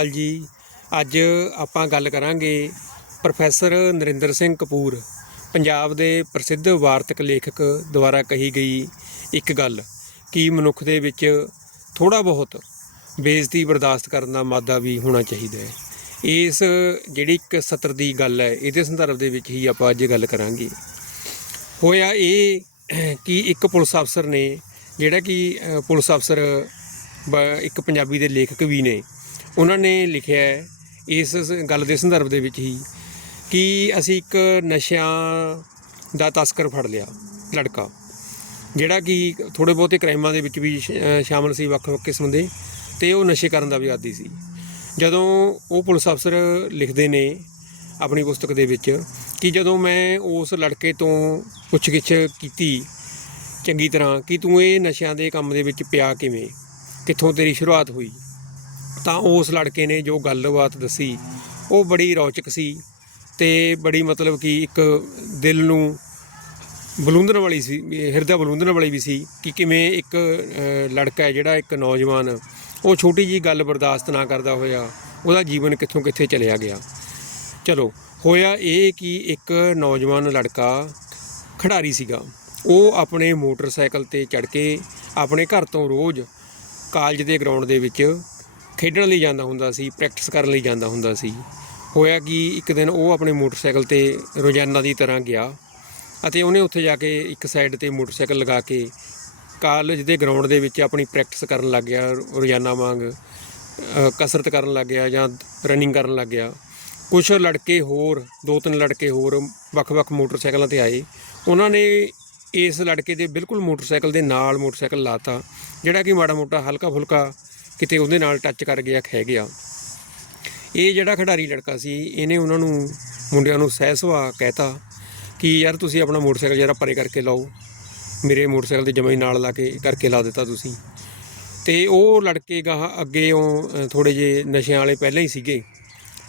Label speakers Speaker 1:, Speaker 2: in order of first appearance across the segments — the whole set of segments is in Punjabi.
Speaker 1: ਹਾਲ ਜੀ। ਅੱਜ ਆਪਾਂ ਗੱਲ ਕਰਾਂਗੇ ਪ੍ਰੋਫੈਸਰ ਨਰਿੰਦਰ ਸਿੰਘ ਕਪੂਰ, ਪੰਜਾਬ ਦੇ ਪ੍ਰਸਿੱਧ ਵਾਰਤਕ ਲੇਖਕ ਦੁਆਰਾ ਕਹੀ ਗਈ ਇੱਕ ਗੱਲ, ਕਿ ਮਨੁੱਖ ਦੇ ਵਿੱਚ ਥੋੜਾ ਬਹੁਤ ਬੇਇੱਜ਼ਤੀ ਬਰਦਾਸ਼ਤ ਕਰਨ ਦਾ ਮਾਦਾ ਵੀ ਹੋਣਾ ਚਾਹੀਦਾ ਹੈ। ਇਸ ਜਿਹੜੀ ਇੱਕ ਸਤਰ ਦੀ ਗੱਲ ਹੈ, ਇਹਦੇ ਸੰਦਰਭ ਦੇ ਵਿੱਚ ਹੀ ਆਪਾਂ ਅੱਜ ਗੱਲ ਕਰਾਂਗੇ। ਹੋਇਆ ਇਹ ਕਿ ਇੱਕ ਪੁਲਿਸ ਅਫਸਰ ਨੇ, ਜਿਹੜਾ ਕਿ ਪੁਲਿਸ ਅਫਸਰ, ਬ- ਇੱਕ ਪੰਜਾਬੀ ਦੇ ਲੇਖਕ ਵੀ ਨੇ ਉਹਨਾਂ ਨੇ ਲਿਖਿਆ ਹੈ ਇਸ ਸ- ਗੱਲ ਦੇ ਸੰਦਰਭ ਦੇ ਵਿੱਚ ਹੀ ਕਿ ਅਸੀਂ ਇੱਕ ਨਸ਼ਿਆਂ ਦਾ ਤਸਕਰ ਫੜ ਲਿਆ ਲੜਕਾ, ਜਿਹੜਾ ਕਿ ਥੋੜੇ ਬਹੁਤੇ ਕ੍ਰਾਈਮਾਂ ਦੇ ਵਿੱਚ ਵੀ ਸ਼- ਸ਼ਾਮਲ ਸੀ ਵੱਖ-ਵੱਖ ਕਿਸਮ ਦੇ ਤੇ ਉਹ ਨਸ਼ੇ ਕਰਨ ਦਾ ਵੀ ਆਦੀ ਸੀ। ਜਦੋਂ ਉਹ ਪੁਲਿਸ ਅਫਸਰ ਲਿਖਦੇ ਨੇ ਆਪਣੀ ਪੁਸਤਕ ਦੇ ਵਿੱਚ ਕਿ ਜਦੋਂ ਮੈਂ ਉਸ ਲੜਕੇ ਤੋਂ ਪੁੱਛਗਿੱਛ ਕੀਤੀ ਚੰਗੀ ਤਰ੍ਹਾਂ ਕਿ ਤੂੰ ਇਹ ਨਸ਼ਿਆਂ ਦੇ ਕੰਮ ਦੇ ਵਿੱਚ ਪਿਆ ਕਿਵੇਂ, ਕਿੱਥੋਂ ਤੇਰੀ ਸ਼ੁਰੂਆਤ ਹੋਈ? ਤਾਂ ਉਸ ਲੜਕੇ ਨੇ ਜੋ ਗੱਲਬਾਤ ਦੱਸੀ, ਉਹ ਬੜੀ ਰੌਚਕ ਸੀ ਤੇ ਬੜੀ ਮਤਲਬ ਕਿ ਇੱਕ ਦਿਲ ਨੂੰ ਬਲੂੰਦਣ ਵਾਲੀ ਸੀ ਹਿਰਦਾ ਬਲੂੰਦਣ ਵਾਲੀ ਵੀ ਸੀ ਕਿ ਕਿਵੇਂ ਇੱਕ ਲੜਕਾ ਹੈ ਜਿਹੜਾ ਇੱਕ ਨੌਜਵਾਨ, ਉਹ ਛੋਟੀ ਜੀ ਗੱਲ ਬਰਦਾਸ਼ਤ ਨਾ ਕਰਦਾ ਹੋਇਆ, ਉਹਦਾ ਜੀਵਨ ਕਿੱਥੋਂ ਕਿੱਥੇ ਚਲਿਆ ਗਿਆ। ਚਲੋ, ਹੋਇਆ ਇਹ ਕਿ ਇੱਕ ਨੌਜਵਾਨ ਲੜਕਾ ਖਿਡਾਰੀ ਸੀਗਾ। ਉਹ ਆਪਣੇ ਮੋਟਰਸਾਈਕਲ ਤੇ ਚੜ ਕੇ ਆਪਣੇ ਘਰ ਤੋਂ ਰੋਜ਼ ਕਾਲਜ ਦੇ ਗਰਾਊਂਡ ਦੇ ਵਿੱਚ ਖੇਡਣ ਲਈ ਜਾਂਦਾ ਹੁੰਦਾ ਸੀ ਪ੍ਰੈਕਟਿਸ ਕਰਨ ਲਈ ਜਾਂਦਾ ਹੁੰਦਾ ਸੀ। ਹੋਇਆ ਕਿ, ਇੱਕ ਦਿਨ ਉਹ ਆਪਣੇ ਮੋਟਰਸਾਈਕਲ ਤੇ ਰੋਜ਼ਾਨਾ ਦੀ ਤਰ੍ਹਾਂ ਗਿਆ ਅਤੇ ਉਹਨੇ ਉੱਥੇ ਜਾ ਕੇ ਇੱਕ ਸਾਈਡ ਤੇ ਮੋਟਰਸਾਈਕਲ ਲਗਾ ਕੇ ਕਾਲਜ ਦੇ ਗਰਾਊਂਡ ਦੇ ਵਿੱਚ ਆਪਣੀ ਪ੍ਰੈਕਟਿਸ ਕਰਨ ਲੱਗ ਗਿਆ, ਰੋਜ਼ਾਨਾ ਵਾਂਗ ਕਸਰਤ ਕਰਨ ਲੱਗ ਗਿਆ ਜਾਂ ਰਨਿੰਗ ਕਰਨ ਲੱਗ ਗਿਆ। ਕੁਝ ਲੜਕੇ ਹੋਰ, ਦੋ ਤਿੰਨ ਲੜਕੇ ਹੋਰ ਵੱਖ-ਵੱਖ ਮੋਟਰਸਾਈਕਲਾਂ ਤੇ ਆਏ। ਉਹਨਾਂ ਨੇ ਇਸ ਲੜਕੇ ਦੇ ਬਿਲਕੁਲ ਮੋਟਰਸਾਈਕਲ ਦੇ ਨਾਲ ਮੋਟਰਸਾਈਕਲ ਲਾਤਾ, ਜਿਹੜਾ ਕਿ ਮਾੜਾ ਮੋਟਾ ਹਲਕਾ ਫੁਲਕਾ ਕਿਤੇ ਉਹਦੇ ਨਾਲ ਟੱਚ ਕਰ ਗਿਆ, ਖਹਿ ਗਿਆ। ਇਹ ਜਿਹੜਾ ਖਿਡਾਰੀ ਲੜਕਾ ਸੀ, ਇਹਨੇ ਉਹਨਾਂ ਨੂੰ, ਮੁੰਡਿਆਂ ਨੂੰ ਸਹਿ ਸੁਭਾਅ ਕਹਿਤਾ ਕਿ ਯਾਰ ਤੁਸੀਂ ਆਪਣਾ ਮੋਟਰਸਾਈਕਲ ਜਰਾ ਪਰੇ ਕਰਕੇ ਲਾਓ। ਮੇਰੇ ਮੋਟਰਸਾਈਕਲ ਦੇ ਜਮਾਂ ਨਾਲ ਲਾ ਕੇ ਕਰਕੇ ਲਾ ਦਿੱਤਾ ਤੁਸੀਂ। ਤੇ ਉਹ ਲੜਕੇ ਗਾਹ ਅੱਗੇ ਉਹ ਥੋੜੇ ਜੇ ਨਸ਼ਿਆਂ ਵਾਲੇ ਪਹਿਲਾਂ ਹੀ ਸੀਗੇ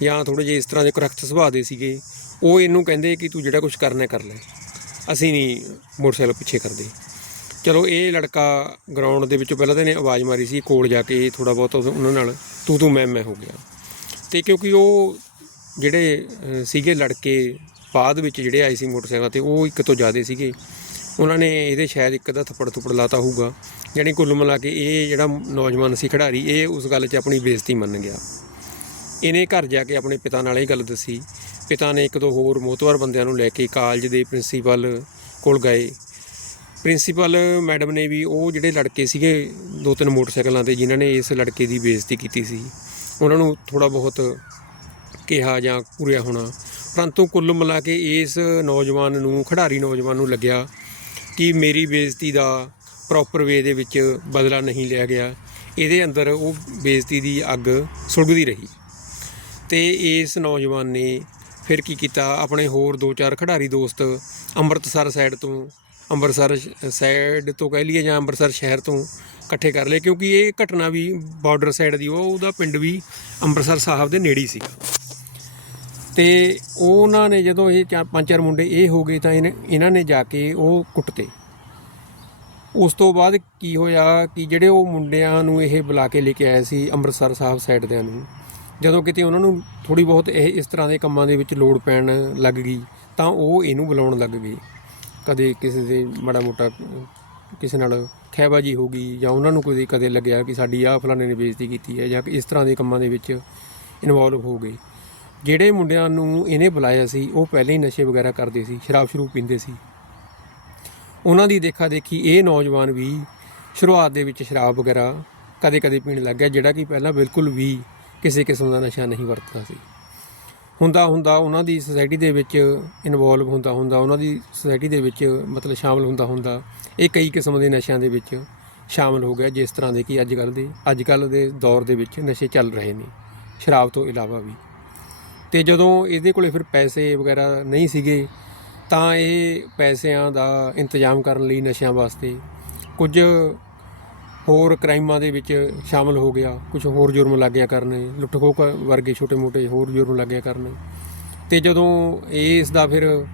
Speaker 1: ਜਾਂ ਥੋੜੇ ਜੇ ਇਸ ਤਰ੍ਹਾਂ ਦੇ ਕਰਖਤ ਸੁਭਾਅ ਦੇ ਸੀਗੇ, ਉਹ ਇਹਨੂੰ ਕਹਿੰਦੇ ਕਿ ਤੂੰ ਜਿਹੜਾ ਕੁਝ ਕਰਨਾ ਕਰ ਲੈ। ਅਸੀਂ ਨਹੀਂ ਮੋਟਰਸਾਈਕਲ ਪਿੱਛੇ ਕਰਦੇ। ਚਲੋ ਇਹ ਲੜਕਾ ਗਰਾਊਂਡ ਦੇ ਵਿੱਚੋਂ ਪਹਿਲਾਂ ਤਾਂ ਇਹਨੇ ਆਵਾਜ਼ ਮਾਰੀ ਸੀ ਕੋਲ ਜਾ ਕੇ ਥੋੜਾ ਬਹੁਤ ਉਹਨਾਂ ਨਾਲ, ਤੂੰ ਤੂੰ ਮੈਂ ਮੈਂ ਹੋ ਗਿਆ। ਤੇ ਕਿਉਂਕਿ ਉਹ ਜਿਹੜੇ ਸੀਗੇ ਲੜਕੇ ਬਾਅਦ ਵਿੱਚ ਜਿਹੜੇ ਆਏ ਸੀ ਮੋਟਰਸਾਈਕਲ ਤੇ, ਉਹ ਇੱਕ ਤੋਂ ਜ਼ਿਆਦਾ ਸੀਗੇ। ਉਹਨਾਂ ਨੇ ਇਹਦੇ ਸ਼ਾਇਦ ਇੱਕ ਦਾ ਥੱਪੜ ਥੁੱਪੜ ਲਾਤਾ ਹੋਊਗਾ। ਯਾਨੀ ਕੁੱਲ ਮਿਲਾ ਕੇ ਇਹ ਜਿਹੜਾ ਨੌਜਵਾਨ ਸੀ ਖਿਡਾਰੀ, ਇਹ ਉਸ ਗੱਲ 'ਚ ਆਪਣੀ ਬੇਇੱਜ਼ਤੀ ਮੰਨ ਗਿਆ। ਇਹਨੇ ਘਰ ਜਾ ਕੇ ਆਪਣੇ ਪਿਤਾ ਨਾਲ ਇਹ ਗੱਲ ਦੱਸੀ। ਪਿਤਾ ਨੇ ਇੱਕ ਦੋ ਹੋਰ ਮੋਤਵਰ ਬੰਦਿਆਂ ਨੂੰ ਲੈ ਕੇ ਕਾਲਜ ਦੇ ਪ੍ਰਿੰਸੀਪਲ ਕੋਲ ਗਏ। ਪ੍ਰਿੰਸੀਪਲ ਮੈਡਮ ਨੇ ਵੀ ਉਹ ਜਿਹੜੇ ਲੜਕੇ ਸੀਗੇ, ਦੋ ਤਿੰਨ ਮੋਟਰਸਾਈਕਲਾਂ ਤੇ ਜਿਨ੍ਹਾਂ ਨੇ ਇਸ ਲੜਕੇ ਦੀ ਬੇਇੱਜ਼ਤੀ ਕੀਤੀ ਸੀ, ਉਹਨਾਂ ਨੂੰ ਥੋੜਾ ਬਹੁਤ ਕਿਹਾ ਜਾਂ ਕੁਰਿਆ ਹੋਣਾ। ਪਰੰਤੂ ਕੁੱਲ ਮਿਲਾ ਕੇ ਇਸ ਨੌਜਵਾਨ ਨੂੰ, ਖਿਡਾਰੀ ਨੌਜਵਾਨ ਨੂੰ ਲੱਗਿਆ ਕਿ ਮੇਰੀ ਬੇਇੱਜ਼ਤੀ ਦਾ ਪ੍ਰੋਪਰ ਵੇ ਦੇ ਵਿੱਚ ਬਦਲਾ ਨਹੀਂ ਲਿਆ ਗਿਆ। ਇਹਦੇ ਅੰਦਰ ਉਹ ਬੇਇੱਜ਼ਤੀ ਦੀ ਅੱਗ ਸੁਲਗਦੀ ਰਹੀ ਤੇ ਇਸ ਨੌਜਵਾਨ ਨੇ ਫਿਰ ਕੀ ਕੀਤਾ? ਆਪਣੇ ਹੋਰ ਦੋ ਚਾਰ ਖਿਡਾਰੀ ਦੋਸਤ ਅੰਮ੍ਰਿਤਸਰ ਸਾਈਡ ਤੋਂ ਅੰਮ੍ਰਿਤਸਰ ਸਾਈਡ ਤੋਂ ਕਹਿ ਲਈਏ ਜਾਂ ਅੰਮ੍ਰਿਤਸਰ ਸ਼ਹਿਰ ਤੋਂ ਇਕੱਠੇ ਕਰ ਲਏ, ਕਿਉਂਕਿ ਇਹ ਘਟਨਾ ਵੀ ਬਾਰਡਰ ਸਾਈਡ ਦੀ, ਉਹ ਉਹਦਾ ਪਿੰਡ ਵੀ ਅੰਮ੍ਰਿਤਸਰ ਸਾਹਿਬ ਦੇ ਨੇੜੇ ਸੀ ਸੀਗਾ। ਤੇ ਉਹਨਾਂ ਨੇ ਜਦੋਂ ਇਹ ਚਾਰ ਪੰਜ ਚਾਰ ਮੁੰਡੇ ਇਹ ਹੋ ਗਏ ਤਾਂ ਇਹਨੇ- ਇਹਨਾਂ ਨੇ ਜਾ ਕੇ ਉਹ ਕੁੱਟਤੇ। ਉਸ ਤੋਂ ਬਾਅਦ ਕੀ ਹੋਇਆ ਕਿ ਜਿਹੜੇ ਉਹ ਮੁੰਡਿਆਂ ਨੂੰ ਇਹ ਬੁਲਾ ਕੇ ਲੈ ਕੇ ਆਏ ਸੀ ਅੰਮ੍ਰਿਤਸਰ ਸਾਹਿਬ ਸਾਈਡ ਦਿਆਂ ਨੂੰ, ਜਦੋਂ ਕਿਤੇ ਉਹਨਾਂ ਨੂੰ ਥੋੜੀ ਬਹੁਤ ਇਹ ਇਸ ਤਰ੍ਹਾਂ ਦੇ ਕੰਮਾਂ ਦੇ ਵਿੱਚ ਲੋੜ ਪੈਣ ਲੱਗ ਗਈ ਤਾਂ ਉਹ ਇਹਨੂੰ ਬੁਲਾਉਣ ਲੱਗ ਗਏ। ਕਦੇ ਕਿਸੇ ਦੇ ਮਾੜਾ ਮੋਟਾ, ਕਿਸੇ ਨਾਲ ਖਹਿਬਾਜੀ ਹੋ ਗਈ ਜਾਂ ਉਹਨਾਂ ਨੂੰ ਕੋਈ ਕਦੇ ਲੱਗਿਆ ਕਿ ਸਾਡੀ ਆਹ ਫਲਾਣੇ ਨੇ ਬੇਇੱਜ਼ਤੀ ਕੀਤੀ ਹੈ ਜਾਂ ਇਸ ਤਰ੍ਹਾਂ ਦੇ ਕੰਮਾਂ ਦੇ ਵਿੱਚ ਇਨਵੋਲਵ ਹੋ ਗਏ। ਜਿਹੜੇ ਮੁੰਡਿਆਂ ਨੂੰ ਇਹਨੇ ਬੁਲਾਇਆ ਸੀ, ਉਹ ਪਹਿਲਾਂ ਹੀ ਨਸ਼ੇ ਵਗੈਰਾ ਕਰਦੇ ਸੀ, ਸ਼ਰਾਬ ਸ਼ਰੂਬ ਪੀਂਦੇ ਸੀ। ਉਹਨਾਂ ਦੀ ਦੇਖਾ ਦੇਖੀ ਇਹ ਨੌਜਵਾਨ ਵੀ ਸ਼ੁਰੂਆਤ ਦੇ ਵਿੱਚ ਸ਼ਰਾਬ ਵਗੈਰਾ ਕਦੇ-ਕਦੇ ਪੀਣ ਲੱਗ ਗਿਆ, ਜਿਹੜਾ ਕਿ ਪਹਿਲਾਂ ਬਿਲਕੁਲ ਵੀ ਕਿਸੇ ਕਿਸਮ ਦਾ ਨਸ਼ਾ ਨਹੀਂ ਵਰਤਦਾ ਸੀ। ਹੁੰਦਾ ਹੁੰਦਾ ਉਹਨਾਂ ਦੀ ਸੁਸਾਇਟੀ ਦੇ ਵਿੱਚ ਇਨਵੋਲਵ ਹੁੰਦਾ ਹੁੰਦਾ, ਉਹਨਾਂ ਦੀ ਸੁਸਾਇਟੀ ਦੇ ਵਿੱਚ ਮਤਲਬ ਸ਼ਾਮਲ ਹੁੰਦਾ ਹੁੰਦਾ। ਇਹ ਕਈ ਕਿਸਮ ਦੇ ਨਸ਼ਿਆਂ ਦੇ ਵਿੱਚ ਸ਼ਾਮਲ ਹੋ ਗਿਆ, ਜਿਸ ਤਰ੍ਹਾਂ ਦੇ ਕਿ ਅੱਜ ਕੱਲ੍ਹ ਦੇ ਅੱਜ ਕੱਲ੍ਹ ਦੇ ਦੌਰ ਦੇ ਵਿੱਚ ਨਸ਼ੇ ਚੱਲ ਰਹੇ ਨੇ, ਸ਼ਰਾਬ ਤੋਂ ਇਲਾਵਾ ਵੀ। ਤੇ ਜਦੋਂ ਇਹਦੇ ਕੋਲੇ ਫਿਰ ਪੈਸੇ ਵਗੈਰਾ ਨਹੀਂ ਸੀਗੇ, ਤਾਂ ਇਹ ਪੈਸਿਆਂ ਦਾ ਇੰਤਜ਼ਾਮ ਕਰਨ ਲਈ ਨਸ਼ਿਆਂ ਵਾਸਤੇ ਕੁਝ ਹੋਰ ਕ੍ਰਾਈਮਾਂ ਦੇ ਵਿੱਚ ਸ਼ਾਮਲ ਹੋ ਗਿਆ ਕੁਝ ਹੋਰ ਜੁਰਮ ਲੱਗ ਗਿਆ ਕਰਨ ਲੁੱਟ ਖੋਹ ਕ- ਵਰਗੇ ਛੋਟੇ-ਮੋਟੇ ਹੋਰ ਜੁਰਮ ਲੱਗ ਗਿਆ ਕਰਨ। ਤੇ ਜਦੋਂ ਇਸ ਦਾ ਫਿਰ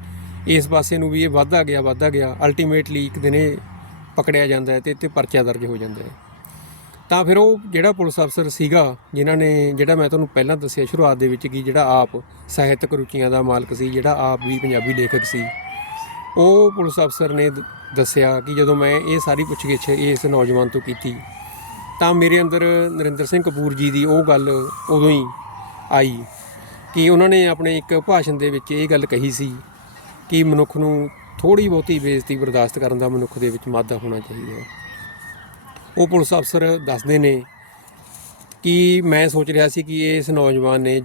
Speaker 1: ਇਸ ਪਾਸੇ ਨੂੰ ਵੀ ਇਹ ਵੱਧਦਾ ਗਿਆ ਵੱਧਦਾ ਗਿਆ ਅਲਟੀਮੇਟਲੀ ਇੱਕ ਦਿਨ ਇਹ ਪਕੜਿਆ ਜਾਂਦਾ ਹੈ ਤੇ ਤੇ ਪਰਚਾ ਦਰਜ ਹੋ ਜਾਂਦਾ ਹੈ। ਤਾਂ ਫਿਰ ਉਹ ਜਿਹੜਾ ਪੁਲਿਸ ਅਫਸਰ ਸੀਗਾ, ਜਿਨ੍ਹਾਂ ਨੇ ਜਿਹੜਾ ਮੈਂ ਤੁਹਾਨੂੰ ਪਹਿਲਾਂ ਦੱਸਿਆ ਸ਼ੁਰੂਆਤ ਦੇ ਵਿੱਚ ਕਿ ਜਿਹੜਾ ਆਪ ਸਾਹਿਤਕ ਰੁਚੀਆਂ ਦਾ ਮਾਲਕ ਸੀ, ਜਿਹੜਾ ਆਪ ਵੀ ਪੰਜਾਬੀ ਲੇਖਕ ਸੀ ਉਹ ਪੁਲਿਸ ਅਫਸਰ ਨੇ ਦੱਸਿਆ ਕਿ ਜਦੋਂ ਮੈਂ ਇਹ ਸਾਰੀ ਪੁੱਛਗਿੱਛ ਇਸ ਨੌਜਵਾਨ ਤੋਂ ਕੀਤੀ, ਤਾਂ ਮੇਰੇ ਅੰਦਰ ਨਰਿੰਦਰ ਸਿੰਘ ਕਪੂਰ ਜੀ ਦੀ ਉਹ ਗੱਲ ਉਦੋਂ ਹੀ ਆਈ ਕਿ ਉਹਨਾਂ ਨੇ ਆਪਣੇ ਇੱਕ ਭਾਸ਼ਣ ਦੇ ਵਿੱਚ ਇਹ ਗੱਲ ਕਹੀ ਸੀ ਕਿ ਮਨੁੱਖ ਨੂੰ ਥੋੜੀ ਬਹੁਤੀ ਬੇਇੱਜ਼ਤੀ ਬਰਦਾਸ਼ਤ ਕਰਨ ਦਾ ਮਨੁੱਖ ਦੇ ਵਿੱਚ ਮਾਦਾ ਹੋਣਾ ਚਾਹੀਦਾ ਹੈ। ਉਹ ਪੁਲਿਸ ਅਫਸਰ ਦੱਸਦੇ ਨੇ ਕਿ ਮੈਂ ਸੋਚ ਰਿਹਾ ਸੀ ਕਿ ਇਸ ਨੌਜਵਾਨ ਨੇ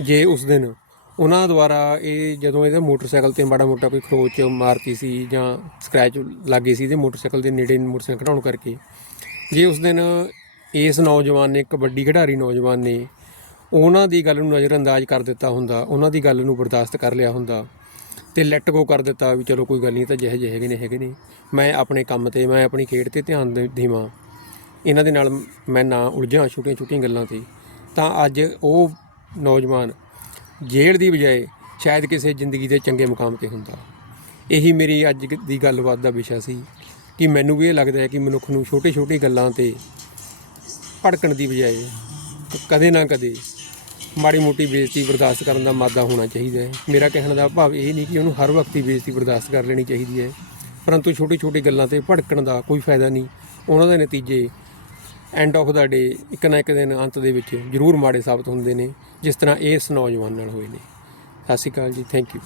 Speaker 1: ਜੇ ਉਸ ਦਿਨ ਉਹਨਾਂ ਦੁਆਰਾ ਇਹ ਜਦੋਂ ਇਹਦਾ ਮੋਟਰਸਾਈਕਲ ਤੇ ਮਾੜਾ ਮੋਟਾ ਕੋਈ ਖਰੋਚ ਮਾਰਤੀ ਸੀ ਜਾਂ ਸਕ੍ਰੈਚ ਗਈ ਸੀ ਇਹਦੇ ਮੋਟਰਸਾਈਕਲ ਦੇ ਨੇੜੇ ਮੋਟਰਸਾਈਕਲ ਘਟਾਉਣ ਕਰਕੇ, ਜੇ ਉਸ ਦਿਨ ਇਸ ਨੌਜਵਾਨ ਨੇ, ਕਬੱਡੀ ਖਿਡਾਰੀ ਨੌਜਵਾਨ ਨੇ ਉਹਨਾਂ ਦੀ ਗੱਲ ਨੂੰ ਨਜ਼ਰਅੰਦਾਜ਼ ਕਰ ਦਿੱਤਾ ਹੁੰਦਾ, ਉਹਨਾਂ ਦੀ ਗੱਲ ਨੂੰ ਬਰਦਾਸ਼ਤ ਕਰ ਲਿਆ ਹੁੰਦਾ ਤੇ ਲੈਟ ਗੋ ਕਰ ਦਿੱਤਾ ਵੀ ਚਲੋ ਕੋਈ ਗੱਲ ਨਹੀਂ ਤਾਂ ਜਿਹੇ ਜਿਹੇ ਹੈਗੇ ਨੇ ਹੈਗੇ ਨੇ। ਮੈਂ ਆਪਣੇ ਕੰਮ ਤੇ, ਮੈਂ ਆਪਣੀ ਖੇਡ ਤੇ ਧਿਆਨ ਦੇ- ਦੇਵਾਂ। ਇਹਨਾਂ ਦੇ ਨਾਲ ਮੈਂ ਨਾ ਉਲਝਾਂ ਛੋਟੀਆਂ ਛੋਟੀਆਂ ਗੱਲਾਂ ਤੇ। ਤਾਂ ਅੱਜ ਉਹ ਨੌਜਵਾਨ ਜੇਲ੍ਹ ਦੀ ਬਜਾਏ ਸ਼ਾਇਦ ਕਿਸੇ ਜ਼ਿੰਦਗੀ ਦੇ ਚੰਗੇ ਮੁਕਾਮ ਤੇ ਹੁੰਦਾ। ਇਹੀ ਮੇਰੀ ਅੱਜ ਦੀ ਗੱਲਬਾਤ ਦਾ ਵਿਸ਼ਾ ਸੀ ਕਿ ਮੈਨੂੰ ਵੀ ਇਹ ਲੱਗਦਾ ਹੈ ਕਿ ਮਨੁੱਖ ਨੂੰ ਛੋਟੇ ਛੋਟੇ ਗੱਲਾਂ ਤੇ ਭੜਕਣ ਦੀ ਬਜਾਏ ਕਦੇ ਨਾ ਕਦੇ ਮਾੜੀ ਮੋਟੀ ਬੇਇੱਜ਼ਤੀ ਬਰਦਾਸ਼ਤ ਕਰਨ ਦਾ ਮਾਦਾ ਹੋਣਾ ਚਾਹੀਦਾ ਹੈ। ਮੇਰਾ ਕਹਿਣ ਦਾ ਭਾਵ ਇਹ ਨਹੀਂ ਕਿ ਉਹਨੂੰ ਹਰ ਵਕਤ ਹੀ ਬੇਇੱਜ਼ਤੀ ਬਰਦਾਸ਼ਤ ਕਰ ਲੈਣੀ ਚਾਹੀਦੀ ਹੈ, ਪਰੰਤੂ ਛੋਟੀ ਛੋਟੀ ਗੱਲਾਂ ਤੇ ਭੜਕਣ ਦਾ ਕੋਈ ਫਾਇਦਾ ਨਹੀਂ। ਉਹਨਾਂ ਦੇ ਨਤੀਜੇ ਐਂਡ ਆਫ ਦਾ ਡੇ ਇੱਕ ਨਾ ਇੱਕ ਦਿਨ ਅੰਤ ਦੇ ਵਿੱਚ ਜ਼ਰੂਰ ਮਾੜੇ ਸਾਬਤ ਹੁੰਦੇ ਨੇ, ਜਿਸ ਤਰ੍ਹਾਂ ਇਸ ਨੌਜਵਾਨ ਨਾਲ ਹੋਏ ਨੇ। ਸਤਿ ਸ਼੍ਰੀ ਅਕਾਲ ਜੀ ਥੈਂਕ ਯੂ